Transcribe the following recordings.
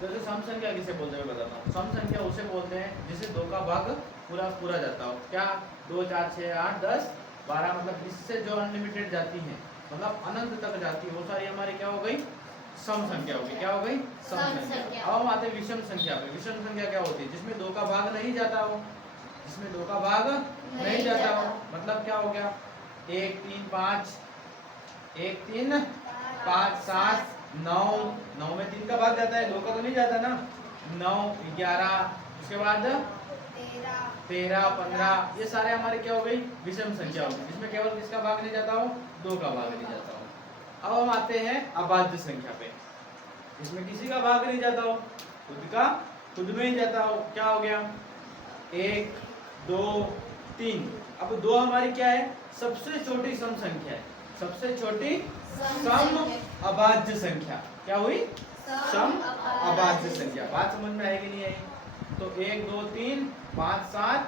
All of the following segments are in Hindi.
जैसे सम संख्या किसे बोलते हैं बताता हूँ। सम संख्या उसे बोलते हैं जिसे 2 का भाग पूरा पूरा जाता हो। क्या 2 4 6 8 10 12 मतलब इससे जो अनलिमिटेड जाती है, मतलब अनंत तक जाती है, वो सारी हमारी क्या हो गई? सम संख्या हो गई। क्या हो गई? सम संख्या। अब हम आते हैं विषम संख्या पे। विषम संख्या क्या होती है? जिसमें 2 का भाग नहीं जाता हो, जिसमें 2 का भाग नहीं जाता हो। मतलब क्या हो गया? 1 3 5 1 3 5 7 9 9 में 3 का भाग जाता है, 2 का तो नहीं जाता ना। 9 11 उसके बाद 13 15 ये सारे हमारे क्या हो गई? विषम संख्या हो गई, जिसमें केवल किसका भाग नहीं जाता हो? 2 का भाग नहीं जाता हो। अब हम आते हैं अभाज्य संख्या पे। इसमें किसी का भाग नहीं जाता हो, खुद में ही जाता हो। क्या हो गया? 1 2 3। अब 2 हमारी क्या है? सबसे छोटी सम संख्या है। सबसे छोटी सम अभाज्य संख्या क्या हुई? सम अभाज्य संख्या। बात समझ में आएगी नहीं आई? तो 1 2 3 5 7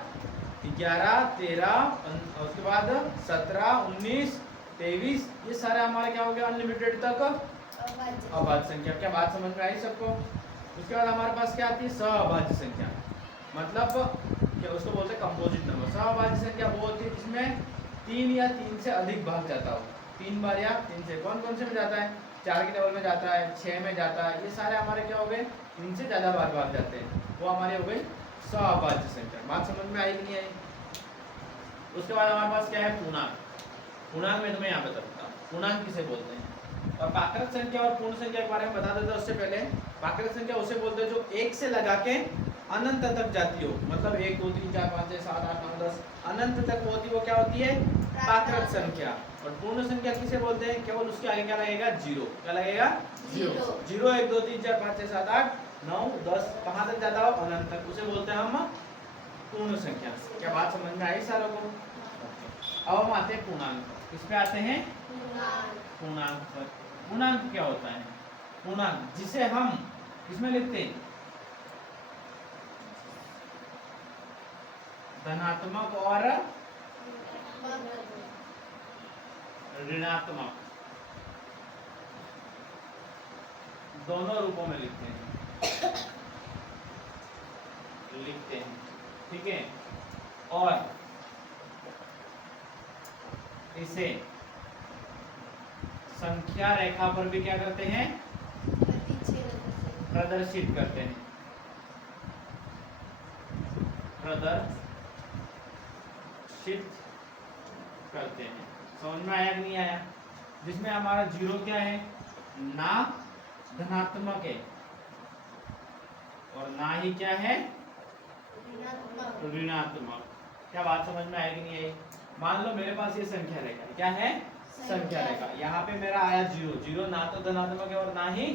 11 13 उसके बाद 17 19 23 ये सारे हमारे क्या हो गया? अनलिमिटेड तक अभाज्य संख्या। क्या बात समझ में आई सबको? उसके बाद हमारे पास क्या आती है? सहअभाज्य संख्या। मतलब क्या उसको बोलते हैं? Composite number. सहअभाज्य संख्या वो होती है जिसमें 3 या 3 से अधिक भाग जाता हो। 3 बार या 3 से। कौन कौन से में जाता है? 4 के टेबल में जाता है, 6 में जाता है। ये सारे हमारे क्या हो गए? 3 से ज्यादा बार भाग जाते हैं, वो हमारे हो गई सहअभाज्य संख्या। बात समझ में आई कि नहीं आई? उसके बाद हमारे पास क्या है? पूर्णांक। पूर्णांक में तुम्हें यहाँ बता देता हूँ पूर्णांक किसे बोलते हैं। और पात्रक संख्या और पूर्ण संख्या के बारे में बता देता हूँ। उससे पहले पात्रक संख्या उसे बोलते हैं जो 1 से लगा के अनंत तक जाती हो। मतलब 1 2 3 4 5 6 7 8 9 10 अनंत तक होती है, वो क्या होती है? पात्रक संख्या। और पूर्ण संख्या किसे बोलते हैं? केवल उसके आगे क्या लगेगा? 0। क्या लगेगा? 0 0 1 2 3 4 5 6 7 8 9 10 कहाँ तक जाता हो? अनंत तक। उसे बोलते हैं हम पूर्ण संख्या। क्या बात समझ में आई सारों को? अब हम आते हैं पूर्णांक। किस पे आते हैं? पूर्णांक पर। पूर्णांक क्या होता है? पूर्णांक जिसे हम किसमें लिखते हैं? धनात्मक और ऋणात्मक दोनों रूपों में लिखते हैं। ठीक है। और इसे संख्या रेखा पर भी क्या करते हैं? प्रदर्शित करते हैं। समझ में आया कि नहीं आया? जिसमें हमारा 0 क्या है? ना धनात्मक है और ना ही क्या है? ऋणात्मक। क्या बात समझ में आएगी नहीं आई? मान लो मेरे पास ये संख्या रेखा है। क्या है? संख्या रेखा। यहाँ पे मेरा आया 0 0 ना तो धनात्मक है और ना ही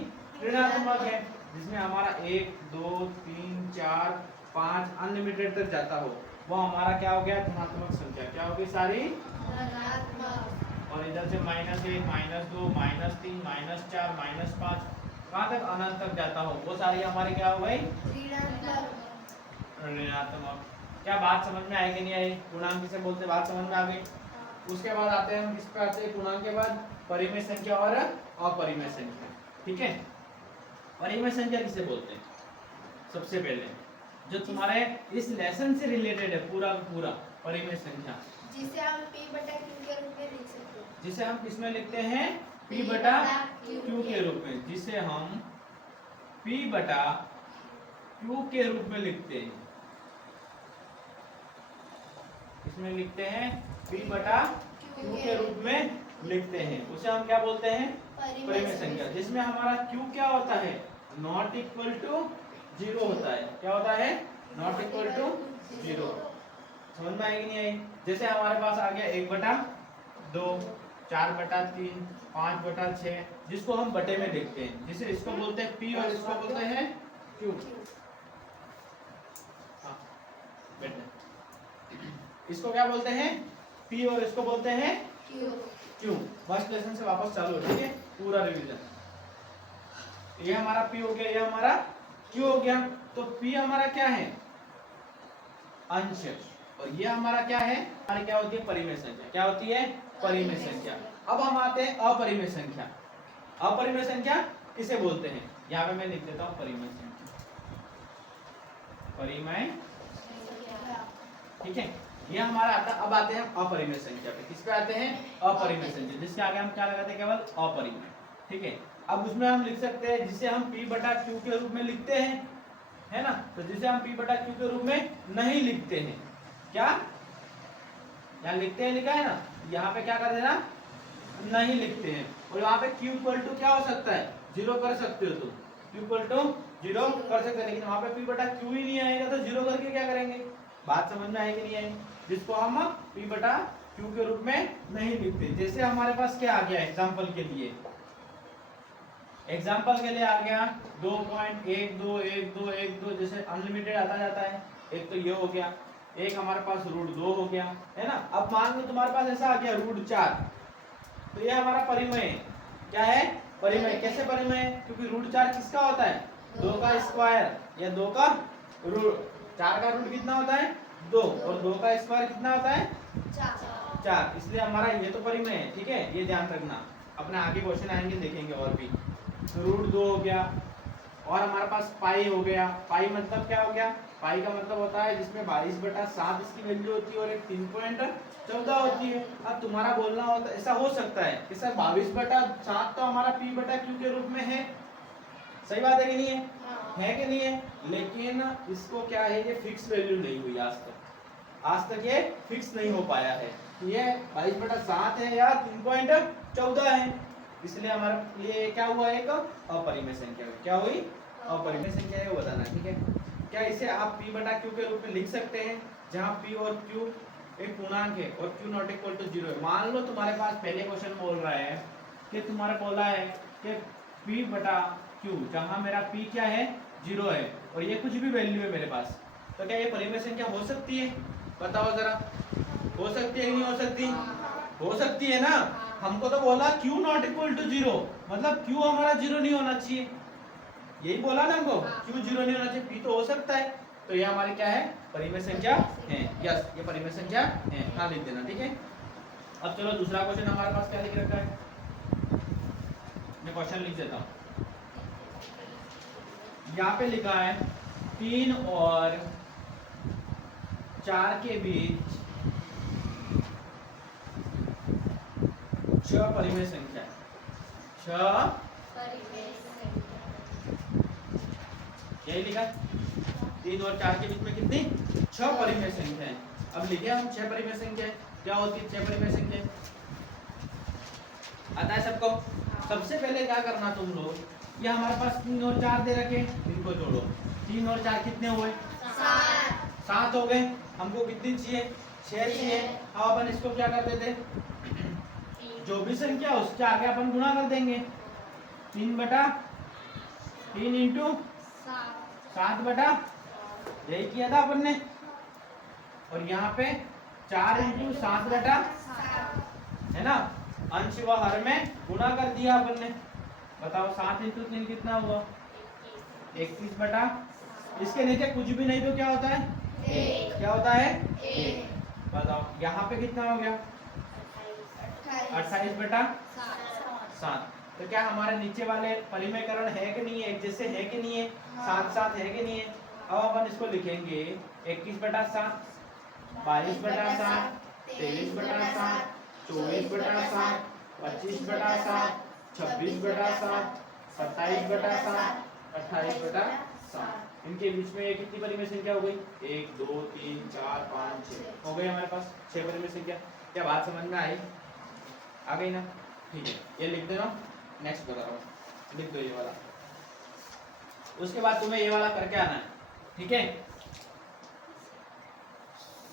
ऋणात्मक है, जिसमें हमारा 1 2 3 4 5 अनलिमिटेड तक जाता हो, वो हमारा क्या हो गया? धनात्मक संख्या। क्या होगी? सारी धनात्मक। और इधर से -1 -2 -3 -4 -5 कहाँ तक? अनंत तक जाता हो, वो सारी हमारी क्या हो गई? ऋणात्मक। क्या बात समझ में आएगी नहीं आई? पूर्णांक किसे बोलते? बात समझ में आ गई? उसके बाद आते हैं हम किस पे आते हैं? पूर्णांक के बाद परिमेय संख्या और अपरिमेय संख्या। ठीक है। परिमेय संख्या किसे बोलते हैं? सबसे पहले जो तुम्हारे इस लेसन से रिलेटेड है पूरा पूरा परिमेय संख्या, जिसे हम p/q के रूप में लिख सकते हैं। जिसे हम किसमें लिखते हैं? p/q के रूप में। जिसे हम p/q के रूप में लिखते हैं। इसमें लिखते हैं p/q के रूप में लिखते हैं। उसे हम क्या बोलते हैं? परिमेय संख्या। जिसमें हमारा q क्या होता है? नॉट इक्वल टू 0 होता है। क्या होता है? Not equal to 0। समझ में आएगी नहीं आई? जैसे हमारे पास आ गया 1/2 4/3 5/6, जिसको हम बटे में लिखते हैं। जिसे इसको बोलते हैं p और इसको बोलते हैं q। इसको क्या बोलते हैं? p और इसको बोलते हैं q। फर्स्ट लेसन से वापस चालू हो, ठीक है? पूरा रिवीजन। ये हमारा p हो गया, ये हमारा q हो गया। तो p हमारा क्या है? अंश। और ये हमारा क्या है? हमारी क्या होती है? परिमेय संख्या। क्या होती है? परिमेय संख्या। अब हम आते हैं अपरिमेय संख्या। अपरिमेय संख्या किसे बोलते हैं? यहाँ पे मैं लिख देता हूँ परिमेय संख्या, परिमेय, ठीक है। ये हमारा आता, अब आते हैं अपरिमेय संख्या पे। किस पे आते हैं? अपरिमेय संख्या, जिसके आगे हम क्या लगाते हैं? केवल अपरिमेय, ठीक है। अब उसमें हम लिख सकते हैं जिसे हम p बटा q के रूप में लिखते हैं, है ना। तो जिसे हम p बटा q के रूप में नहीं लिखते हैं, क्या यहाँ लिखते हैं लिखा है ना, यहाँ पे क्या कर देना? नहीं लिखते हैं। और यहाँ पे q इक्वल टू क्या हो सकता है? 0 कर सकते हो तुम, q इक्वल टू 0 कर सकते हैं, लेकिन वहाँ पे p बटा q ही नहीं आएगा, तो 0 करके क्या करेंगे? बात समझ में आएगी नहीं आएगी? जिसको हम p बटा q के रूप में नहीं लिखते। जैसे हमारे पास क्या आ गया एग्जाम्पल के लिए, एग्जाम्पल के लिए आ गया 2.121212, जैसे अनलिमिटेड आता जाता है। एक तो ये हो गया, एक हमारे पास √2 हो गया, है ना। अब मान लो तुम्हारे पास ऐसा आ गया √4, तो ये हमारा परिमेय है। क्या है? परिमेय। कैसे परिमेय है? क्योंकि √4 किसका होता है? 2 का स्क्वायर या 2 का रूट। 4 का रूट कितना होता है? 2, और 2 का स्क्वायर कितना होता है? 4। इसलिए हमारा ये तो परिमेय है, ठीक है, ये ध्यान रखना। अपने आगे क्वेश्चन आएंगे देखेंगे और भी। √2 हो गया, और हमारे पास पाई हो गया। पाई मतलब क्या हो गया? पाई का मतलब होता है जिसमें 22/7 इसकी वैल्यू होती है और एक 3.14 होती है। अब तुम्हारा बोलना होता, ऐसा हो सकता है कि सर 22/7 तो हमारा p बटा q के रूप में है, सही बात है कि नहीं है? है कि नहीं है? लेकिन इसको क्या है, ये फिक्स वैल्यू नहीं हुई आज तक ये फिक्स नहीं हो पाया है, ये 22/7 है या 3.14 है। इसलिए हमारे लिए क्या हुआ? एक अपरिमेय संख्या हुई। क्या हुई? अपरिमेय संख्या है, वो बताना, ठीक है। क्या इसे आप p बटा q के रूप में लिख सकते हैं, जहां p और q एक पूर्णांक है और q नॉट इक्वल टू 0 है। मान लो तुम्हारे पास पहले क्वेश्चन बोल रहा है कि तुम्हारा बोला है कि p बटा q, जहां मेरा p क्या है? 0 है, और ये कुछ भी वैल्यू है मेरे पास, तो क्या ये परिमेय संख्या हो सकती है? बताओ जरा, हो सकती है कि नहीं हो सकती? हो सकती है ना। हमको तो बोला q नॉट इक्वल टू 0, मतलब q हमारा 0 नहीं होना चाहिए, यही बोला ना हमको, q 0 नहीं होना चाहिए, p तो हो सकता है। तो ये हमारी क्या है? परिमेय संख्या है। यस, ये परिमेय संख्या है, हाँ लिख देना, ठीक है। अब चलो दूसरा क्वेश्चन हमारे पास क्या लिख रखा है, मैं क्वेश्चन लिख देता हूँ। यहाँ पे लिखा है 3 और 4 के बीच 6 परिमेय संख्या है। 6 यही लिखा, 3 और 4 के बीच में कितनी? 6 परिमेय संख्या है। अब लिखे हम 6 परिमेय संख्या। क्या होती है 6 परिमेय संख्या? आता है सबको? सबसे पहले क्या करना तुम लोग, ये हमारे पास 3 और 4 दे रखे, इनको जोड़ो। 3 और 4 कितने हुए? 7 हो गए। हमको कितनी चाहिए? 6 चाहिए। अब अपन इसको क्या कर देते, जो भी संख्या उसके आगे अपन गुणा कर देंगे। 3/3 इंटू 7/, यही किया था अपन ने। और यहाँ पे 4 इंटू 7/, है ना। अंश व हर में गुणा कर दिया अपन ने। बताओ 7 इंटू 3 कितना हुआ? 21/, इसके नीचे कुछ भी नहीं तो क्या होता है? क्या होता है? 1। बताओ यहाँ पे कितना हो गया? 28/7। तो क्या हमारे नीचे वाले परिमेयकरण है कि नहीं है? एक जैसे है कि नहीं है? 7 है कि नहीं है? अब अपन इसको लिखेंगे 21/7, 22/7, 23/7, 24/7, 25/7, 26/7, 27/7, 28/7। इनके बीच में कितनी परिमेय संख्या हो गई? 1 2 3 4 5 6 हो गई हमारे पास 6 परिमेय संख्या। क्या बात समझ में आई? आ गई ना? ठीक है, ये लिख देना। नेक्स्ट बता रहा हूँ, लिख दो ये वाला। उसके बाद तुम्हें ये वाला करके आना है, ठीक है।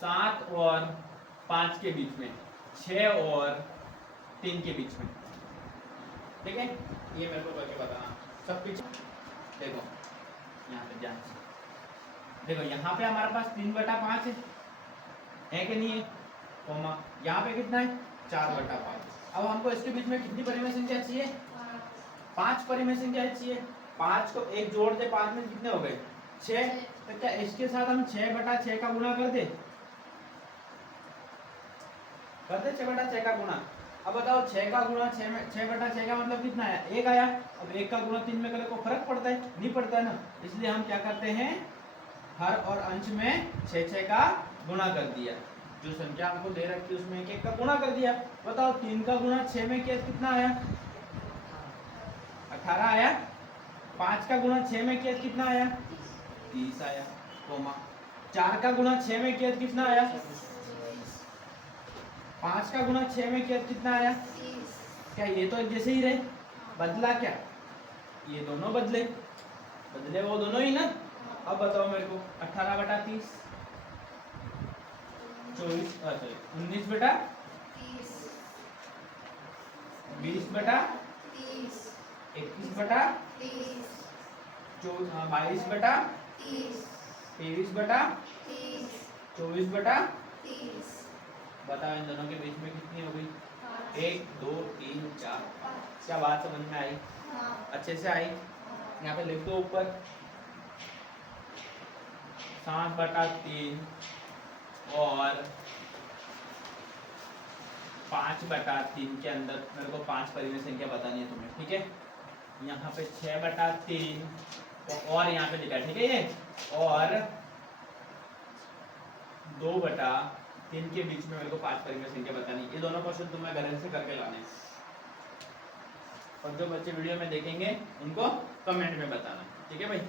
7 और 5 के बीच में, 6 और 3 के बीच में, ठीक है। ये मेरे को करके बताना सब पीछे। देखो यहाँ पे ध्यान से देखो, यहाँ पे हमारे पास 3/5 है कि नहीं है? कोमा यहाँ पे कितना है? 4/5। अब हमको इसके बीच में कितनी परिमेय संख्या चाहिए? 5 परिमेय संख्या चाहिए। 5 को एक जोड़ दे, 5 में कितने हो गए? 6। तो क्या इसके साथ हम 6/6 का गुणा कर दे? 6/6 का गुणा। अब बताओ 6 का गुणा 6 में 6 बटा 6 का मतलब कितना आया? 1 आया। अब 1 का गुणा 3 में करें को फर्क पड़ता है? नहीं पड़ता है ना, इसलिए हम क्या करते हैं, हर और अंश में 6 का गुणा कर दिया। जो संख्या हमको दे रखी है उसमें 1 का गुणा कर दिया। बताओ 3 का गुणा 6 में किया कितना आया? 18 आया। 5 का गुणा 6 में किया कितना आया? 30 आया। कोमा 4 का गुणा 6 में किया कितना आया? 5 का गुणा 6 में किया कितना आया? क्या ये तो एक जैसे ही रहे? बदला क्या? ये दोनों बदले वो दोनों ही ना। अब बताओ मेरे को 18 बटा 30 24 सॉरी 19 बटा 20 बटा 21 बटा 22 बटा 23 बटा 24 बटा। बताओ इन दोनों के बीच में कितनी हो गई? 1 2 3 4। क्या बात समझ में आई? अच्छे से आई? यहाँ पे लिख दो ऊपर 7 बटा 3 और 5 बटा 3 के अंदर मेरे को 5 परिमेय संख्या बतानी है तुम्हें, ठीक है? यहाँ पे 6 बटा 3 और यहाँ पे लिखा है, ठीक है? ये और 2 बटा 3 के बीच में मेरे को 5 परिमेय संख्या बतानी है। ये दोनों क्वेश्चन तुम्हें घर से करके लाने हैं और जो बच्चे वीडियो में देखेंगे उनको कमेंट में बताना, ठीक है भाई?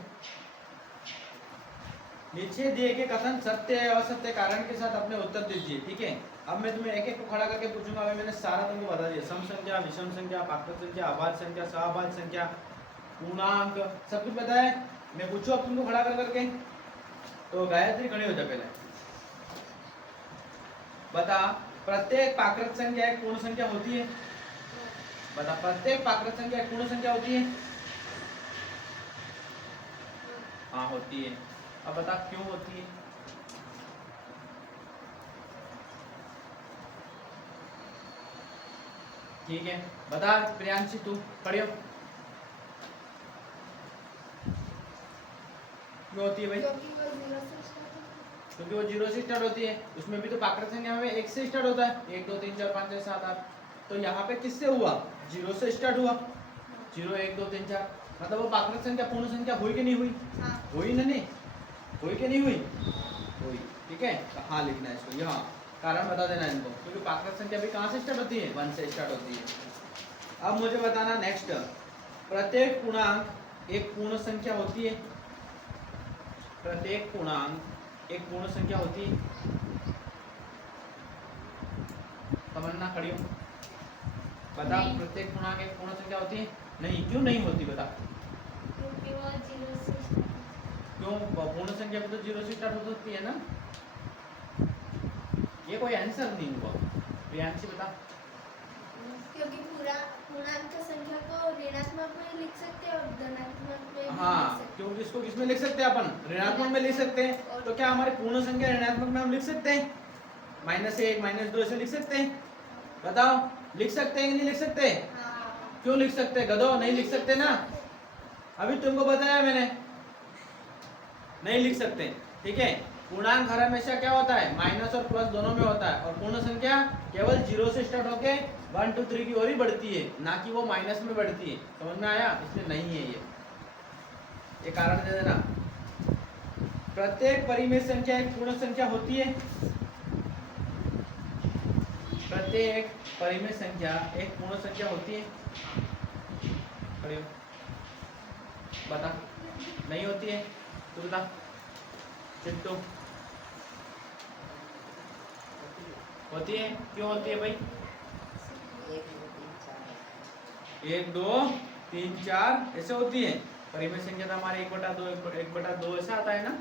नीचे दिए गए कथन सत्य है असत्य कारण के साथ अपने उत्तर दीजिए, ठीक है? अब मैं तुम्हें एक एक को खड़ा करके पूछूंगा। अभी मैंने सारा तुमको बता दिया, सम संख्या, विषम संख्या, पात्रक संख्या, अभाज्य संख्या, सहअभाज्य संख्या, पूर्णांक, सब कुछ बताया। मैं पूछूं अब तुमको खड़ा कर करके, तो गायत्री खड़ी हो जा पहले। बता प्रत्येक प्राकृत संख्या एक पूर्ण संख्या होती है? बता प्रत्येक प्राकृत संख्या एक पूर्ण संख्या होती है? हाँ होती है। अब बता क्यों होती है? ठीक है बता प्रियांशी, तू खड़ी हो। क्यों होती है भाई? क्योंकि वो 0 से स्टार्ट होती है। उसमें भी तो प्राकृत संख्या में 1 से स्टार्ट होता है, 1 2 3 4 5 6 7 8। तो यहाँ पे किससे हुआ? 0 से स्टार्ट हुआ। 0 1 2 3 4 मतलब वो प्राकृत संख्या पूर्ण संख्या हुई कि नहीं हुई? हुई ना? नहीं हुई कि नहीं हुई? हुई। ठीक है, हाँ लिखना है इसको, यहाँ कारण बता देना इनको, क्योंकि प्राकृत संख्या भी कहाँ से स्टार्ट होती है? 1 से स्टार्ट होती है। अब मुझे बताना नेक्स्ट, प्रत्येक पूर्णांक एक पूर्ण संख्या होती है? प्रत्येक पूर्णांक एक पूर्ण संख्या होती है? तमन्ना खड़ी हो, बता। प्रत्येक पूर्णांक एक पूर्ण संख्या होती है? नहीं। क्यों नहीं होती बता? क्योंकि वो 0 से क्यों? पूर्ण संख्या भी तो 0 से स्टार्ट हो सकती है ना। ये कोई आंसर नहीं हुआ। प्रियांशी बता। क्योंकि पूरा पूर्णांक संख्या को ऋणात्मक में लिख सकते हैं और धनात्मक में भी हाँ, लिख सकते क्योंकि इसको किसमें लिख सकते हैं अपन? ऋणात्मक में लिख सकते हैं। तो क्या हमारी पूर्ण संख्या ऋणात्मक में हम लिख सकते हैं? -1 -2 ऐसे लिख सकते हैं? बताओ लिख सकते हैं कि नहीं लिख सकते? हाँ। क्यों लिख सकते हैं गधो? नहीं लिख सकते ना। अभी तुमको बताया मैंने, नहीं लिख सकते। ठीक है, पूर्णांक हर हमेशा क्या होता है? माइनस और प्लस दोनों में होता है, और पूर्ण संख्या केवल 0 से स्टार्ट होके 1 2 3 की ओर ही बढ़ती है, ना कि वो माइनस में बढ़ती है। समझ में आया? इसलिए नहीं है ये कारण दे देना। प्रत्येक परिमेय संख्या एक पूर्ण संख्या होती है? प्रत्येक परिमेय संख्या एक पूर्ण संख्या होती है? खड़े हो, बता। नहीं होती है? तू बता चिंटू। होती है? क्यों होती है भाई? 1 2 3 4 ऐसे होती है। परिमेय संख्या तो हमारे 1/2 1/2 ऐसे आता है ना?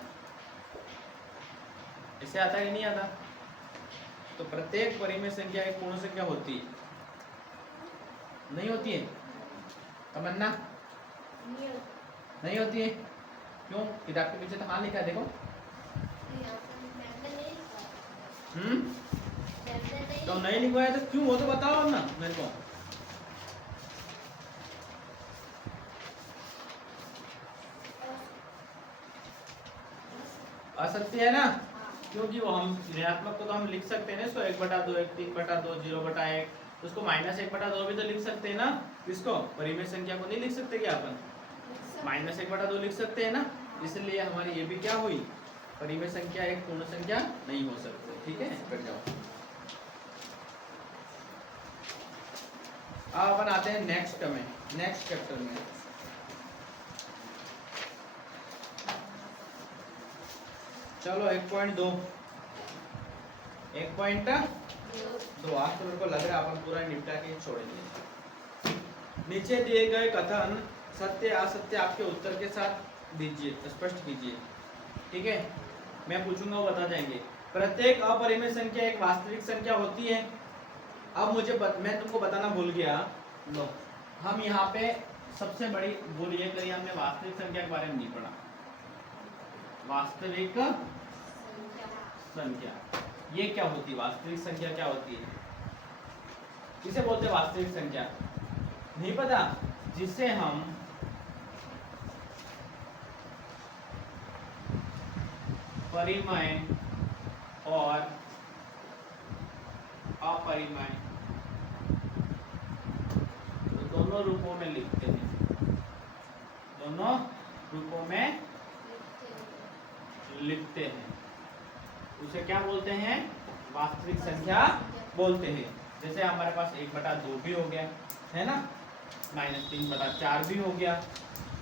ऐसे आता है कि नहीं आता? तो प्रत्येक परिमेय संख्या एक पूर्ण संख्या होती है? नहीं होती है? तमन्ना नहीं होती है? क्यों? किताब के पीछे तो हाँ लिखा है, देखो। तो नहीं लिखवाया तो क्यों? वो तो बताओ ना मेरे को। असत्य है ना, क्योंकि वो हम ऋणात्मक को तो हम लिख सकते हैं ना इसको 1/2 1 3/2 0/1 तो उसको -1/2 भी तो लिख सकते हैं ना। किसको? परिमेय संख्या को नहीं लिख सकते क्या अपन? -1/2 लिख सकते हैं ना। इसलिए हमारी ये भी क्या हुई? परिमेय संख्या एक पूर्ण संख्या नहीं हो सकती। ठीक है, कट जाओ। अब अपन आते हैं नेक्स्ट चैप्टर में। चलो 1.2 1.2 आज तो मेरे को लग रहा है अपन पूरा निपटा के छोड़ेंगे। नीचे दिए गए कथन सत्य असत्य आपके उत्तर के साथ दीजिए, स्पष्ट कीजिए। ठीक है, मैं पूछूंगा वो बता जाएंगे। प्रत्येक अपरिमेय संख्या एक वास्तविक संख्या होती है। अब मैं तुमको बताना भूल गया। लो, हम यहाँ पे सबसे बड़ी भूल ये करी, हमने वास्तविक संख्या के बारे में नहीं पढ़ा। वास्तविक संख्या ये क्या होती है? वास्तविक संख्या क्या होती है? किसे बोलते हैं वास्तविक संख्या? नहीं पता? जिसे हम परिमेय और अपरिमेय दोनों रूपों में लिखते हैं। दोनों रूपों में लिखते हैं, उसे क्या बोलते हैं? वास्तविक संख्या बोलते हैं। जैसे हमारे पास 1/2 भी हो गया है ना, -3/4 भी हो गया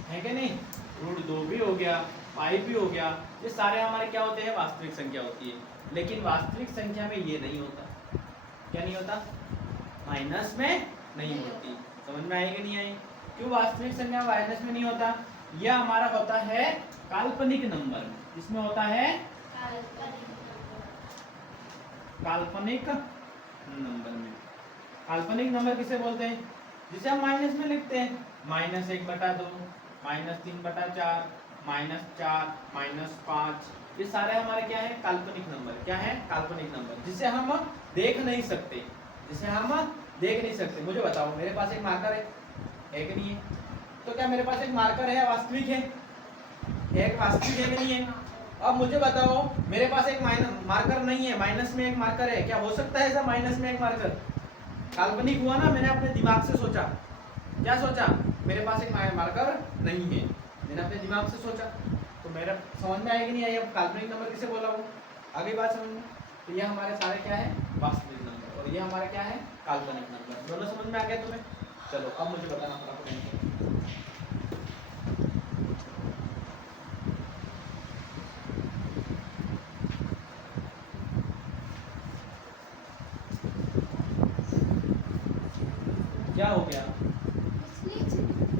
है कि नहीं, √2 भी हो गया, पाई भी हो गया। ये सारे हमारे क्या होते हैं? वास्तविक संख्या होती है। लेकिन वास्तविक संख्या में ये नहीं होता। क्या नहीं होता? माइनस में नहीं होती। समझ में आएगी नहीं आई? क्यों वास्तविक संख्या माइनस में नहीं होता? यह हमारा होता है काल्पनिक नंबर में। इसमें होता है काल्पनिक नंबर में। काल्पनिक नंबर किसे बोलते हैं? जिसे हम माइनस में लिखते हैं। -1/2, -3/4, -4, -5, ये सारे हमारे क्या है? काल्पनिक नंबर। क्या है? काल्पनिक नंबर, जिसे हम देख नहीं सकते। जिसे हम देख नहीं सकते। मुझे बताओ, मेरे पास एक मार्कर है कि नहीं है? तो क्या मेरे पास एक मार्कर है? वास्तविक है? एक वास्तविक है कि नहीं है? अब मुझे बताओ, मेरे पास एक मार्कर नहीं है, माइनस में एक मार्कर है। क्या हो सकता है ऐसा माइनस में एक मार्कर? काल्पनिक हुआ ना, मैंने अपने दिमाग से सोचा। क्या सोचा? मेरे पास एक मार्कर नहीं है, मैंने अपने दिमाग से सोचा। तो मेरा समझ में आएगी नहीं आई? अब काल्पनिक नंबर किसे बोला वो? आगे बात समझ में। तो ये हमारे सारे क्या है? वास्तविक नंबर। और ये हमारा क्या है? काल्पनिक नंबर। दोनों समझ में आ गया तुम्हें? चलो अब मुझे बताना फटाफट। क्या हो गया?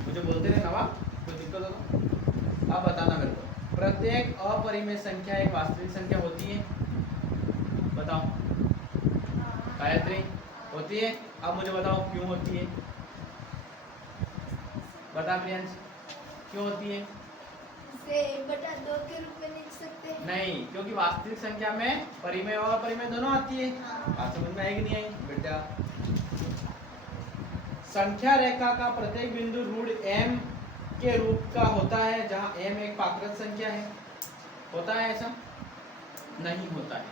मुझे बोलते रहे नवाब, कोई दिक्कत हो तो अब बताना मेरे को। प्रत्येक अपरिमेय संख्या एक वास्तविक संख्या होती है। बताओ गायत्री, होती है? अब मुझे बताओ क्यों होती है? बता प्रियांश, क्यों होती है? इसे 1/2 के रूप में लिख सकते हैं। नहीं, क्योंकि वास्तविक संख्या में परिमेय और अपरिमेय दोनों आती है। बात समझ में आएगी नहीं आई बेटा? संख्या रेखा का प्रत्येक बिंदु √m के रूप का होता है, जहां m एक पात्रक संख्या है। होता है ऐसा? नहीं होता है।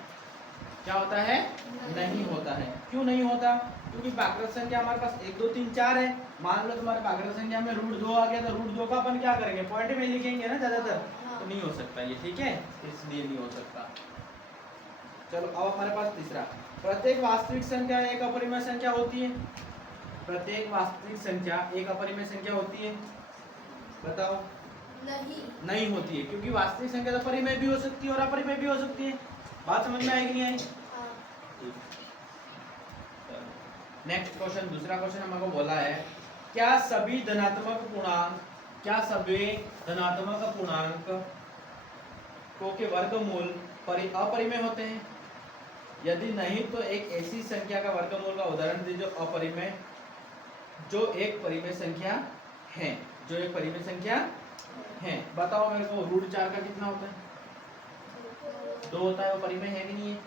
क्या होता है? नहीं होता है। क्यों नहीं होता? क्योंकि पात्रक संख्या हमारे पास 1 2 3 4 है। मान लो तुम्हारे पात्रक संख्या में √2 आ गया, तो √2 का अपन क्या करेंगे? पॉइंट में लिखेंगे ना ज्यादातर। तो नहीं हो सकता ये, ठीक है, इसलिए नहीं हो सकता। चलो अब हमारे पास तीसरा, प्रत्येक वास्तविक संख्या एक अपरिमेय संख्या होती है। प्रत्येक वास्तविक संख्या एक अपरिमेय संख्या होती है। बताओ। नहीं होती है, क्योंकि वास्तविक संख्या तो परिमेय भी हो सकती है और अपरिमेय भी हो सकती है। बात समझ में आएगी नहीं आई? नेक्स्ट क्वेश्चन, दूसरा क्वेश्चन हमको बोला है, क्या सभी धनात्मक पूर्णांक के वर्गमूल अपरिमेय होते हैं? यदि नहीं तो एक ऐसी संख्या का वर्गमूल का उदाहरण दीजिए जो एक परिमेय संख्या है। जो एक परिमेय संख्या है, बताओ मेरे को। √4 का कितना होता है? 2 होता है। वो परिमेय है कि नहीं है?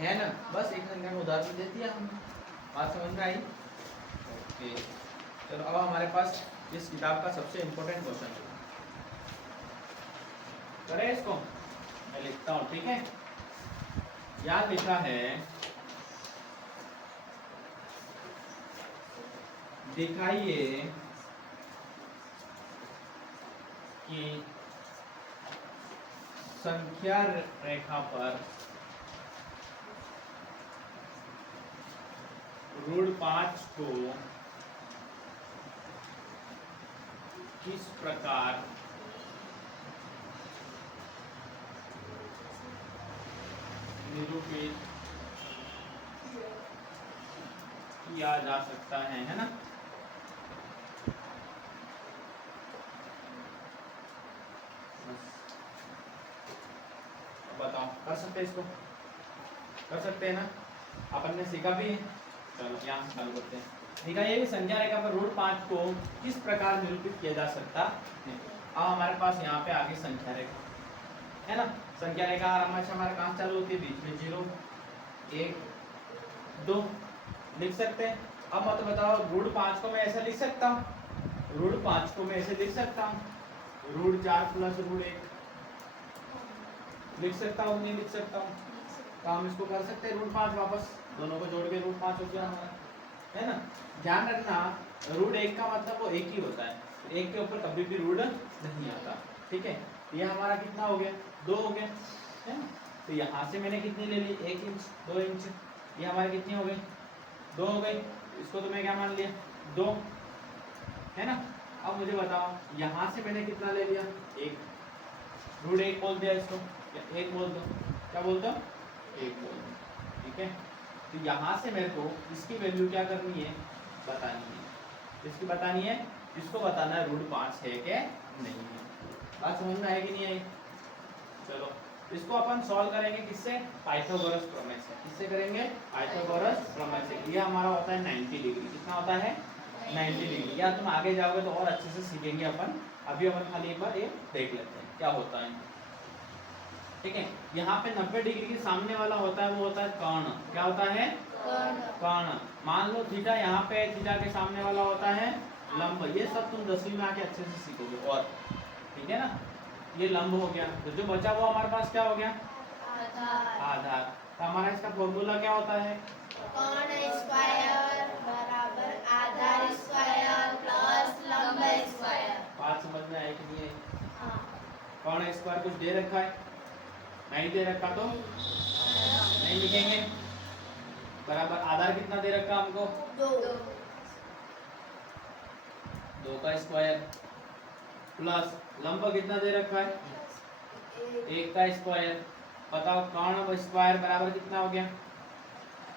है ना? बस एक संख्या का उदाहरण दे दिया हमने। बात समझ में आई? ओके, चलो अब हमारे पास इस किताब का सबसे इम्पोर्टेंट क्वेश्चन करें इसको। मैं लिखता हूँ, ठीक है? यहाँ लिखा है दिखाइए कि संख्या रेखा पर ऋण 5 को किस प्रकार निरूपित किया जा सकता है ना। बताओ, कर सकते हैं इसको? कर सकते हैं ना, अपन ने सीखा भी है। चलो यहाँ चालू करते हैं। दिखाइए कि संख्या रेखा पर √5 को किस प्रकार निरूपित किया जा सकता है। अब हमारे पास यहाँ पे आगे संख्या रेखा है ना। संख्या रेखा हमेशा हमारे कहाँ चालू होती है? बीच में 0 1 2 लिख सकते हैं। अब मत बताओ, √5 को मैं ऐसे लिख सकता हूँ? √5 को मैं ऐसे लिख सकता हूँ? √4 प्लस √1 लिख सकता हूँ, नहीं लिख सकता हूँ? तो हम इसको कर सकते हैं √5 वापस, दोनों को जोड़ के √5 हो गया हमारा, है ना। ध्यान रखना, √1 का मतलब वो 1 ही होता है, 1 के ऊपर कभी भी ऋण नहीं आता, ठीक है। ये हमारा कितना हो गया? 2 हो गया, है ना। तो यहाँ से मैंने कितनी ले ली? 1 इंच 2 इंच, ये हमारे कितनी हो गई? 2 हो गई। इसको तो मैं क्या मान लिया? 2, है ना। अब मुझे बताओ, यहाँ से मैंने कितना ले लिया? 1, √1 बोल दिया इसको, 1 बोल दो, क्या बोल दो? 1 बोल दो, ठीक है। तो यहाँ से मेरे को इसकी वैल्यू क्या करनी है? बतानी है। इसकी बतानी है, इसको बताना है √5 है क्या नहीं है। बात समझ में आएगी नहीं आई? चलो इसको अपन सॉल्व करेंगे किससे? पाइथागोरस प्रमेय से। किससे करेंगे? पाइथागोरस प्रमेय से। ये हमारा होता है 90 डिग्री। कितना होता है? 90 डिग्री। या तुम आगे जाओगे तो और अच्छे से सीखेंगे अपन। अभी अपन खाली एक बार ये देख लेते हैं क्या होता है, ठीक है। यहाँ पे 90 डिग्री के सामने वाला होता है, वो होता है कर्ण। क्या होता है? कर्ण। मान लो थीटा यहाँ पे, थीटा के सामने वाला होता है लंब। ये सब तुम 10वीं में आके अच्छे से सीखोगे, और ठीक है ना। ये लंब हो गया, तो जो बचा वो हमारे पास क्या हो गया? आधार। तो हमारा इसका फॉर्मूला क्या होता है? कर्ण स्क्वायर बराबर आधार स्क्वायर प्लस लंब स्क्वायर। बात समझ में आई कि नहीं आई? हाँ। कर्ण स्क्वायर कुछ दे रखा है? नहीं दे रखा तो नहीं लिखेंगे। बराबर आधार कितना दे रखा हमको? 2 का स्क्वायर प्लस लंब कितना दे रखा है? 1 का स्क्वायर। बताओ कर्ण स्क्वायर बराबर कितना हो गया?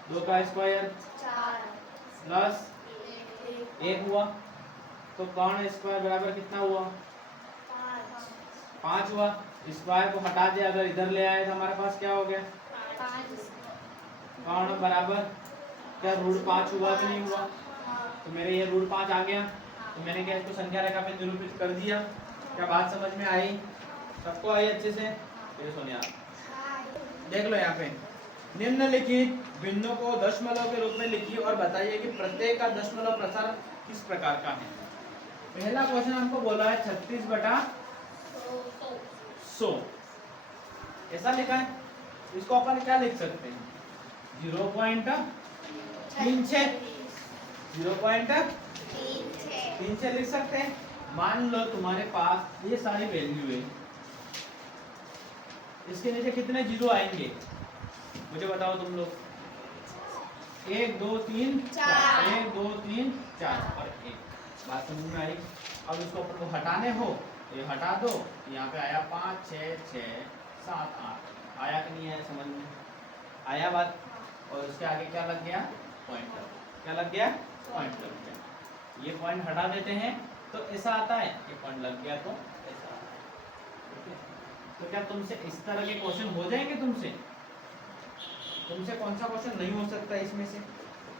2 का स्क्वायर 4 प्लस 1 हुआ, तो कर्ण स्क्वायर बराबर कितना हुआ? 5 हुआ। स्क्वायर को हटा दिया, अगर इधर ले आए तो हमारे पास क्या हो गया? 5। कर्ण बराबर क्या √5 हुआ कि नहीं हुआ? तो मेरे ये √5 आ गया। तो मैंने क्या इसको संख्या रेखा पे निरूपित कर दिया। क्या बात समझ में आई? सबको आई अच्छे से? ये सुनिए आप, देख लो यहाँ पे, निम्नलिखित बिंदु को दशमलव के रूप में लिखिए और बताइए कि प्रत्येक का दशमलव प्रसार किस प्रकार का है। पहला क्वेश्चन हमको बोला है 36/100, ऐसा लिखा है। इसको अपन क्या लिख सकते हैं? 0.36 0.36 लिख सकते हैं। मान लो तुम्हारे पास ये सारी वैल्यू है, इसके नीचे कितने जीरो आएंगे मुझे बताओ तुम लोग? 1 2 3 4, 1 2 3 4 और 1। बात समझ में आई? अब इसको अपन को हटाने हो, ये हटा दो, यहाँ पे आया 5 6 6 7 8। आया कि नहीं आया? समझ में आया बात? और उसके आगे क्या लग गया? पॉइंट। क्या लग गया? पॉइंट लग गया। ये पॉइंट हटा देते हैं तो ऐसा आता है, ये पॉइंट लग गया तो ऐसा आता है, ठीक है। तो क्या तुमसे इस तरह के क्वेश्चन हो जाएंगे? तुमसे कौन सा क्वेश्चन नहीं हो सकता इसमें से,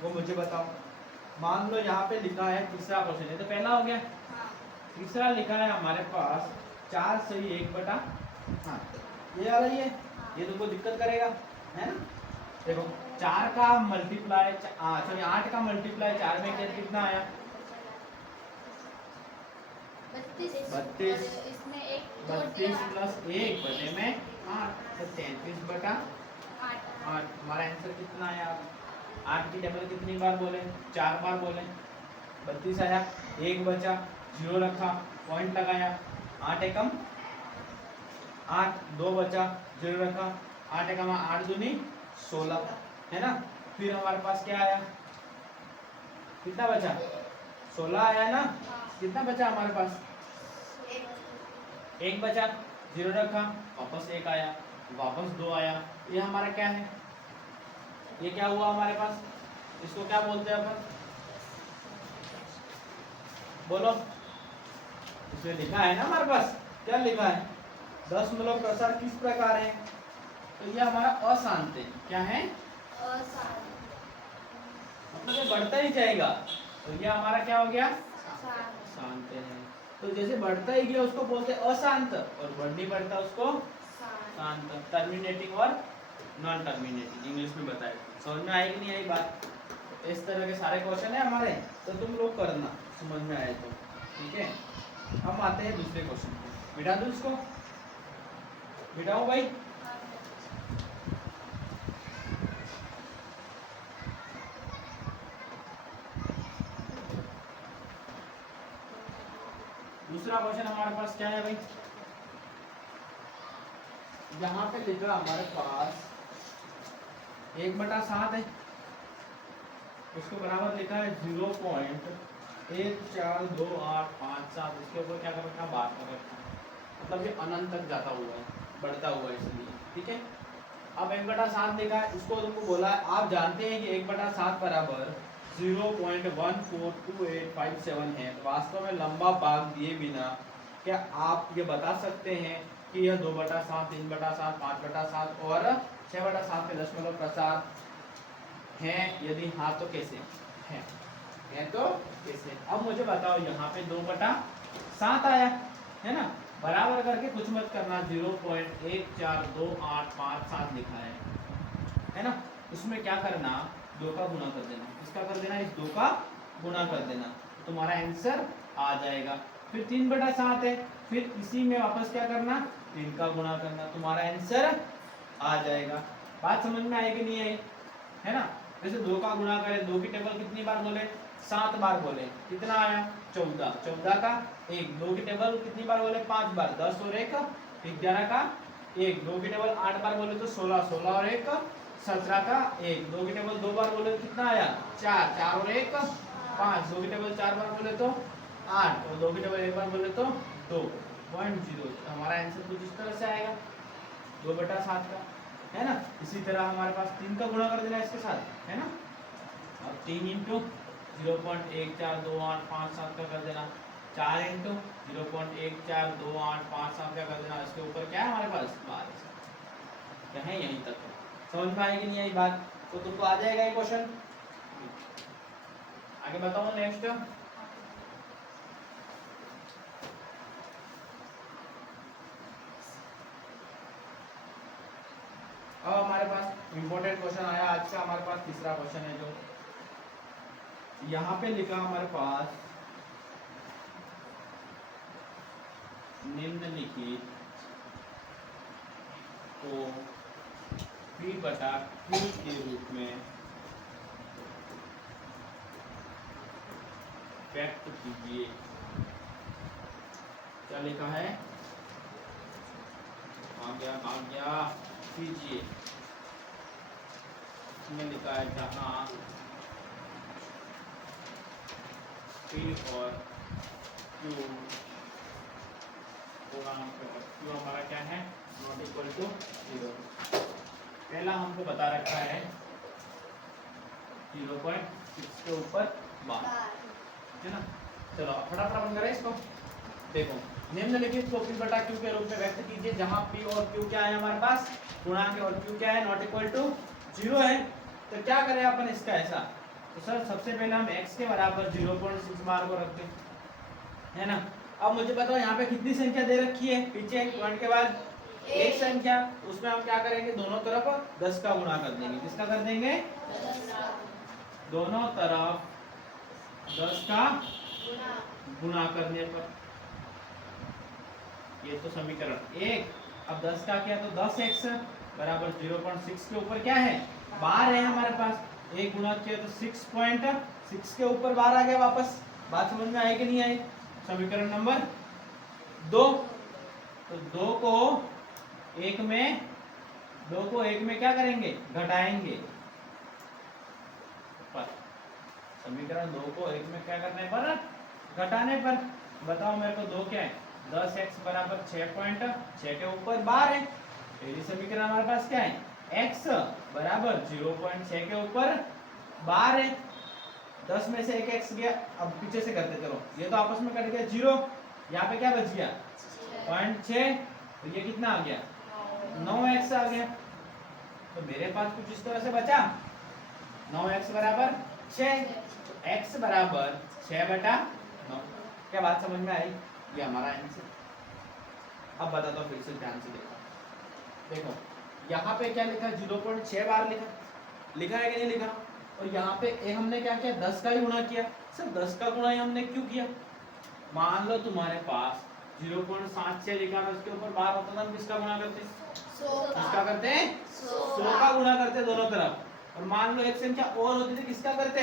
वो मुझे बताओ। मान लो यहाँ पे लिखा है तीसरा क्वेश्चन है, तो पहला हो गया। तीसरा लिखा है हमारे पास 4 सही 1/, हाँ ये वाला ही है। ये तुमको दिक्कत करेगा, है ना। देखो 4 का मल्टीप्लाई, सॉरी 8 का मल्टीप्लाई 4 में कितना आया? 32। इसमें 1 32 प्लस 1 बटे में 8, तो 33/8। हमारा आंसर कितना आया? 8 की टेबल कितनी बार बोले? 4 बार बोले, 32 आया, 1 बचा, 0 रखा, पॉइंट लगाया, 8 एकम 8, 2 बचा, 0 रखा, 8 एकम 8 दूनी 16, है ना। फिर हमारे पास क्या आया, कितना बचा, 16 आया ना। कितना बचा हमारे पास, 1 बचा, 0 रखा, वापस 1 आया, वापस 2 आया। ये हमारा क्या है, ये क्या हुआ हमारे पास, इसको क्या बोलते हैं अपन, बोलो। इसमें लिखा है ना हमारे पास, क्या लिखा है, दशमलव प्रसार किस प्रकार है, तो ये हमारा अशांत है। क्या है, मतलब ये बढ़ता ही जाएगा, तो ये हमारा क्या हो गया, शांत है। तो जैसे बढ़ता ही गया उसको बोलते हैं अशांत, और बढ़ नहीं बढ़ता उसको शांत। टर्मिनेटिंग और नॉन टर्मिनेटिंग इंग्लिश में बताया, समझ में आएगी नहीं आई बात। इस तरह के सारे क्वेश्चन है हमारे, तो तुम लोग करना समझ में आए तो, ठीक है। हम आते हैं दूसरे क्वेश्चन पे, बिठा दो इसको, बिठाओ भाई। दूसरा क्वेश्चन हमारे पास क्या है भाई, यहाँ पे लिखा हमारे पास 1/7 है, उसको बराबर लिखा है 0.142857, इसके ऊपर क्या कर रखा है, बात कर रखा है, मतलब ये अनंत तक जाता हुआ है, बढ़ता हुआ है इसलिए, ठीक है। अब 1/7 लिखा है, इसको तुमको बोला है, आप जानते हैं कि 1/7 बराबर 0.142857 है। तो वास्तव में लंबा भाग दिए बिना क्या आप ये बता सकते हैं कि यह 2/7, 3/7, 5/7 और 6/7 के दशमलव प्रसार हैं? यदि हाँ तो कैसे हैं, है तो कैसे। अब मुझे बताओ, यहाँ पे 2/7 आया है ना, बराबर करके कुछ मत करना, 0.142857 लिखा है ना। उसमें क्या करना, 2 का गुणा कर देना, किसका कर देना, इस 2 का गुणा कर देना, तो तुम्हारा आंसर आ जाएगा। फिर 3/7 है, फिर इसी में वापस क्या करना, 3 का गुणा करना, तुम्हारा आंसर आ जाएगा। बात समझ में आएगी नहीं आई, है ना। जैसे 2 का गुणा करें, 2 की टेबल कितनी बार बोले, 7 बार बोले, कितना आया 14, 14 का 1, 2 की टेबल कितनी बार बोले, 5 बार, 10 और 1 11 का 1, 2 की टेबल 8 बार बोले तो 16, 16 और 1 17 का 1, 2 की टेबल 2 बार बोले तो कितना आया 4, 4 और 1 5, 2 की टेबल 4 बार बोले तो 8, और 2 की टेबल 1 बार बोले तो 2.0। हमारा आंसर कुछ इस तरह से आएगा 2/7 का, है ना। इसी तरह हमारे पास 3 का गुणा कर देना इसके साथ, है ना। अब 3 इंटू 0.142857 का कर देना, 4 इंटू 0.142857 का कर देना, इसके ऊपर क्या है हमारे पास 12, क्या है यहीं तक। समझ में आएगी नहीं आई बात, तो तुमको आ जाएगा ये क्वेश्चन। आगे बताओ नेक्स्ट। अब हमारे पास इम्पोर्टेंट क्वेश्चन आया आज का, हमारे पास तीसरा क्वेश्चन है जो यहाँ पे लिखा हमारे पास, निम्नलिखित को P/Q के रूप में व्यक्त कीजिए। क्या लिखा है, आ गया कीजिए, इसमें लिखा है जहाँ P और Q पूर्णांक, Q हमारा क्या है, नॉट इक्वल टू 0। पहला हमको बता रखा है 0.6 के ऊपर 12, है ना। चलो फटाफट बंद करें इसको। देखो, निम्नलिखित को P/Q के रूप में व्यक्त कीजिए जहां P और Q क्या है हमारे पास, पूर्णांक है, और Q क्या है, नॉट इक्वल टू 0 है। तो क्या करें अपन इसका ऐसा, तो सर सबसे पहले हम x के बराबर 0.6 बार को रखते हैं, है ना। अब मुझे बताओ यहाँ पे कितनी संख्या दे रखी है, पीछे पॉइंट के बाद एक संख्या, उसमें हम क्या करेंगे, दोनों तरफ 10 का गुणा कर देंगे। किसका कर देंगे, दोनों तरफ 10 का गुणा करने पर, ये तो समीकरण 1। अब 10 का किया तो 10x बराबर 0.6 के ऊपर क्या है, बार है हमारे पास, एक गुणा किया तो 6.6 के ऊपर बार आ गया वापस, बात समझ में आई कि नहीं आई? समीकरण नंबर 2, तो 2 को 1 में क्या करेंगे? घटाएंगे। पर समीकरण 2 को 1 में क्या करने पर? घटाने पर। बताओ मेरे को 2 क्या है? 10x बराबर 6.6 के ऊपर 12 है। पहली समीकरण हमारे पास क्या है? x बराबर 0.6 के ऊपर 12 है। 10 में से एक x गया, अब पीछे से करते चलो, ये तो आपस में कट गया 0, यहाँ पे क्या बच गया? 0.6, तो ये कितना आ गया? 9x आ गया। तो मेरे पास कुछ इस तरह से बचा, 9x बराबर 6, x बराबर 6/9। क्या बात समझ में आई? ये हमारा आंसर। अब बताता हूँ, फिर से ध्यान से देखो यहाँ पे क्या लिखा? 0.6 बार लिखा है कि नहीं लिखा? और यहाँ पे हमने क्या किया? 10 का ही गुणा किया। सर 10 का गुणा ही हमने क्यों किया? मान लो तुम्हारे पास 0.76 लिखा है, उसके ऊपर बार होता था, हम किसका गुणा करते? 100 करते हैं, 100 का गुणा करते दोनों तरफ। और मान लो एक संख्या और होती थी, किसका करते?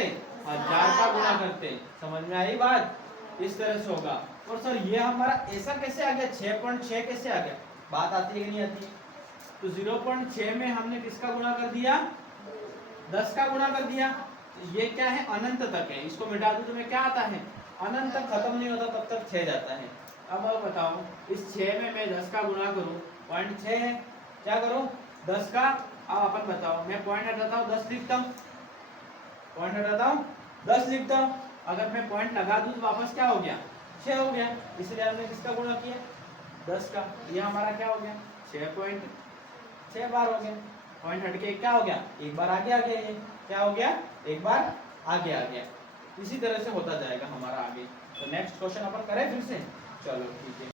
1000 का गुणा करते। समझ में आई बात? इस तरह से होगा। और सर ये हमारा ऐसा कैसे आ गया? 6.6 कैसे आ गया? बात आती है कि नहीं आती? तो 0.6 में हमने किसका गुणा कर दिया? 10 का गुणा कर दिया। ये क्या है? अनंत तक है। इसको मिटा दूं तो मैं क्या आता है? अनंत तक खत्म नहीं होता तब तक 6 जाता है। अब बताओ, इस 6 में मैं 10 का गुणा करूं, 0.6 है, क्या करूं? 10 का, अब अपन बताओ, मैं पॉइंट हटाता हूं, 10 लिखता हूं, पॉइंट हटाता हूं, 10 लिखता हूं। अगर मैं पॉइंट लगा दूं तो वापस क्या हो गया? 6 हो गया। इसलिए हमने किसका गुणा किया? 10 का। ये हमारा क्या हो गया? 6.6 बार हो गया। पॉइंट हट के क्या हो गया? एक बार आगे आ गया। ये क्या हो गया? एक बार आगे आ गया। इसी तरह से होता जाएगा हमारा आगे। तो नेक्स्ट क्वेश्चन अपन करें फिर से? चलो ठीक है।